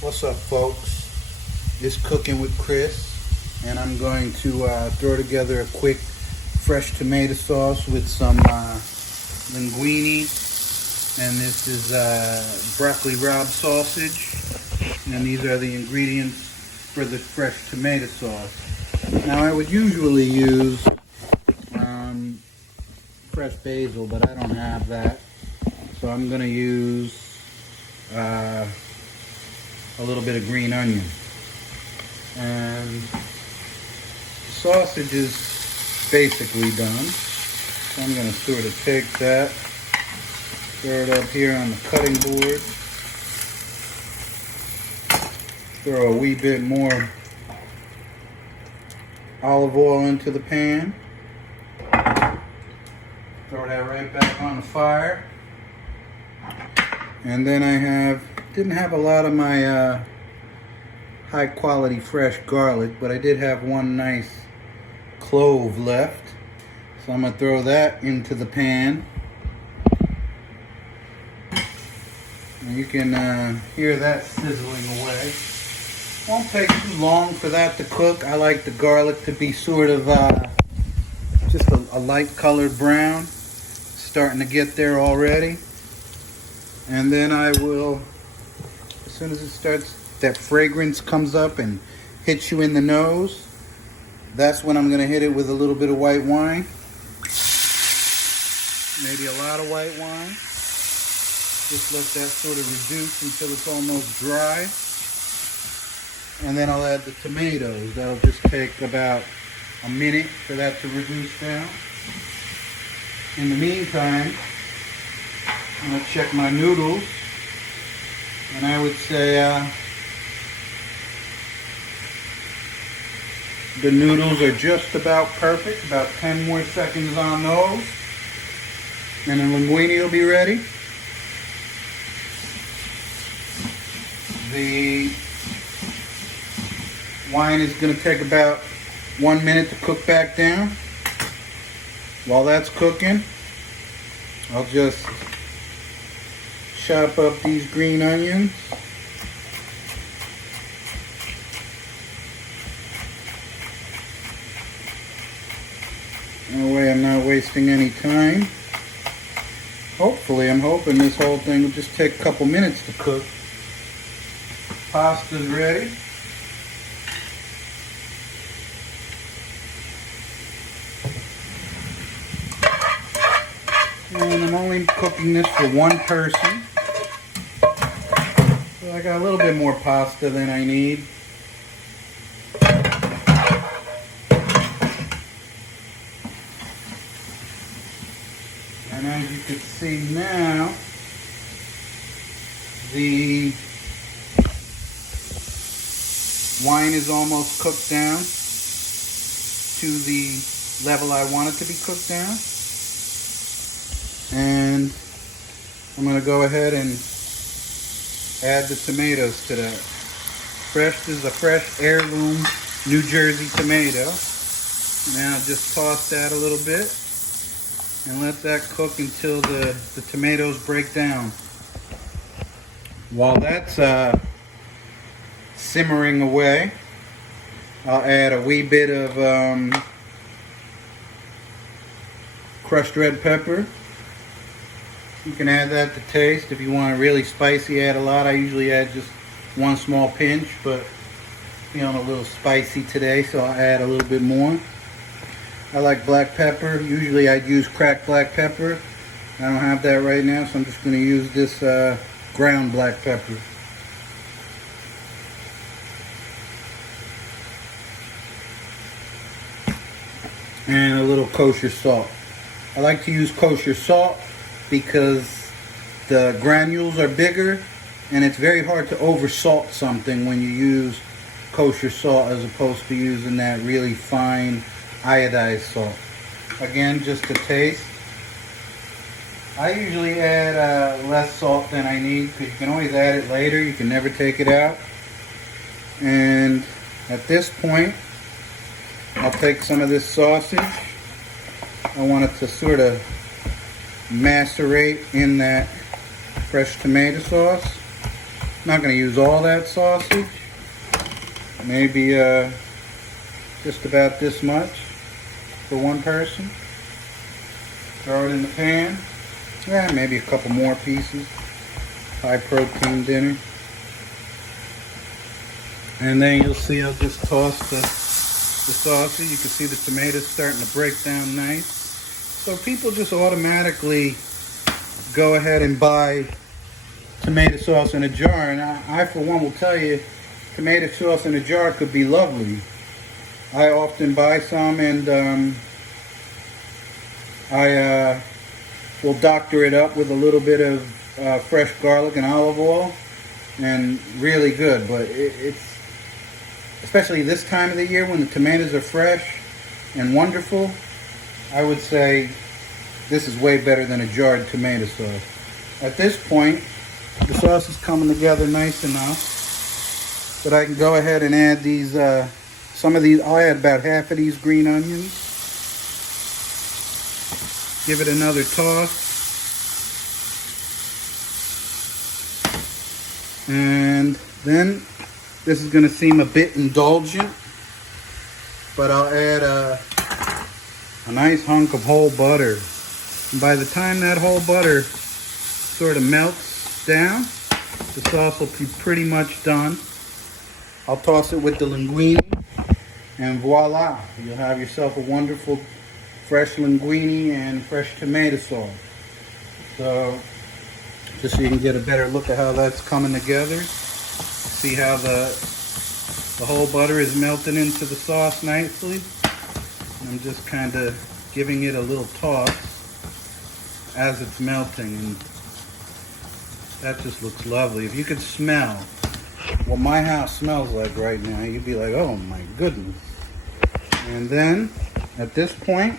What's up, folks? It's Cooking with Chris, and I'm going to throw together a quick fresh tomato sauce with some linguini, and this is broccoli rabe sausage, and these are the ingredients for the fresh tomato sauce. Now, I would usually use fresh basil, but I don't have that, so I'm going to use a little bit of green onion. And the sausage is basically done. So I'm going to sort of take that, throw it up here on the cutting board, throw a wee bit more olive oil into the pan, throw that right back on the fire. And then I didn't have a lot of my high quality fresh garlic, but I did have one nice clove left. So I'm going to throw that into the pan. And you can hear that sizzling away. Won't take too long for that to cook. I like the garlic to be sort of just a light colored brown. Starting to get there already. And then I will, as soon as it starts, that fragrance comes up and hits you in the nose, that's when I'm going to hit it with a little bit of white wine. Maybe a lot of white wine. Just let that sort of reduce until it's almost dry. And then I'll add the tomatoes. That'll just take about a minute for that to reduce down. In the meantime, I'm going to check my noodles, and I would say the noodles are just about perfect, about 10 more seconds on those, and the linguini will be ready. The wine is going to take about 1 minute to cook back down. While that's cooking, I'll just chop up these green onions. That way I'm not wasting any time. Hopefully, I'm hoping this whole thing will just take a couple minutes to cook. Pasta's ready. And I'm only cooking this for one person. So I got a little bit more pasta than I need. And as you can see now, the wine is almost cooked down to the level I want it to be cooked down. And I'm going to go ahead and add the tomatoes to that. This is a fresh heirloom New Jersey tomato. Now just toss that a little bit and let that cook until the tomatoes break down. While that's simmering away, I'll add a wee bit of crushed red pepper. You can add that to taste. If you want it really spicy, add a lot. I usually add just one small pinch, but feeling a little spicy today, so I'll add a little bit more. I like black pepper. Usually I'd use cracked black pepper. I don't have that right now, so I'm just going to use this ground black pepper. And a little kosher salt. I like to use kosher salt because the granules are bigger and it's very hard to over salt something when you use kosher salt as opposed to using that really fine iodized salt. Again, just a taste. I usually add less salt than I need because you can always add it later. You can never take it out. And at this point, I'll take some of this sausage. I want it to sort of macerate in that fresh tomato sauce. Not going to use all that sausage. Maybe just about this much for one person. Throw it in the pan. Yeah, maybe a couple more pieces. High protein dinner. And then you'll see I'll just toss the sausage. You can see the tomatoes starting to break down nice. So people just automatically go ahead and buy tomato sauce in a jar. And I for one will tell you, tomato sauce in a jar could be lovely. I often buy some, and I will doctor it up with a little bit of fresh garlic and olive oil, and really good. But it's, especially this time of the year when the tomatoes are fresh and wonderful, I would say this is way better than a jarred tomato sauce. At this point, the sauce is coming together nice enough that I can go ahead and add these, some of these. I'll add about half of these green onions. Give it another toss. And then, this is going to seem a bit indulgent, but I'll add a nice hunk of whole butter. And by the time that whole butter sort of melts down, the sauce will be pretty much done. I'll toss it with the linguini, and voila, you'll have yourself a wonderful fresh linguini and fresh tomato sauce. So, just so you can get a better look at how that's coming together. See how the whole butter is melting into the sauce nicely. I'm just kind of giving it a little toss as it's melting, and that just looks lovely. If you could smell what my house smells like right now, you'd be like, oh my goodness. And then at this point,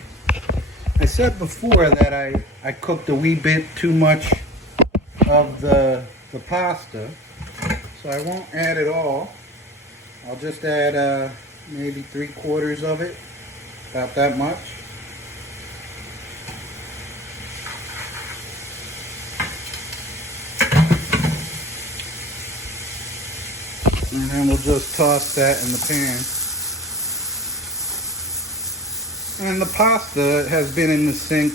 I said before that I cooked a wee bit too much of the pasta, so I won't add it all. I'll just add maybe 3/4 of it, about that much. And then we'll just toss that in the pan. And the pasta has been in the sink.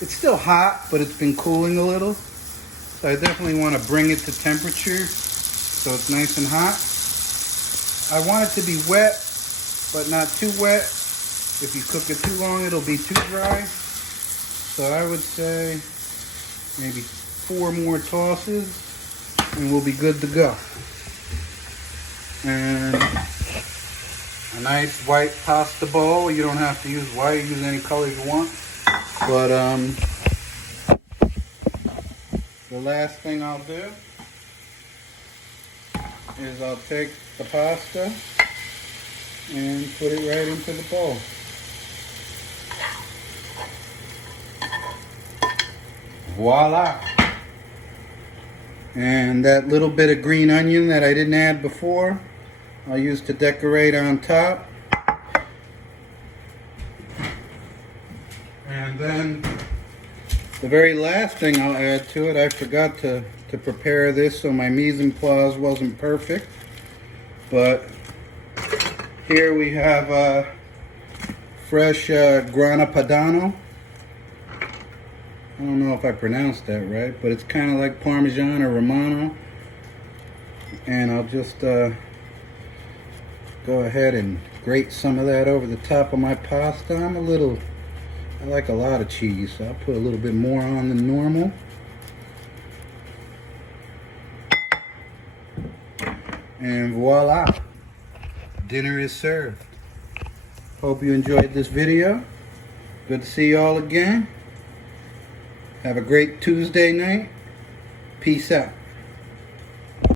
It's still hot, but it's been cooling a little. So I definitely want to bring it to temperature so it's nice and hot. I want it to be wet, but not too wet. If you cook it too long, it'll be too dry. So I would say maybe 4 more tosses, and we'll be good to go. And a nice white pasta bowl. You don't have to use white, use any color you want. But the last thing I'll do is I'll take the pasta and put it right into the bowl. Voila! And that little bit of green onion that I didn't add before, I'll use to decorate on top. And then the very last thing I'll add to it, I forgot to prepare this, so my mise en place wasn't perfect. But here we have fresh grana padano. I don't know if I pronounced that right, but it's kind of like Parmesan or Romano. And I'll just go ahead and grate some of that over the top of my pasta. I like a lot of cheese, so I'll put a little bit more on than normal. And voila, dinner is served. Hope you enjoyed this video. Good to see you all again. Have a great Tuesday night. Peace out.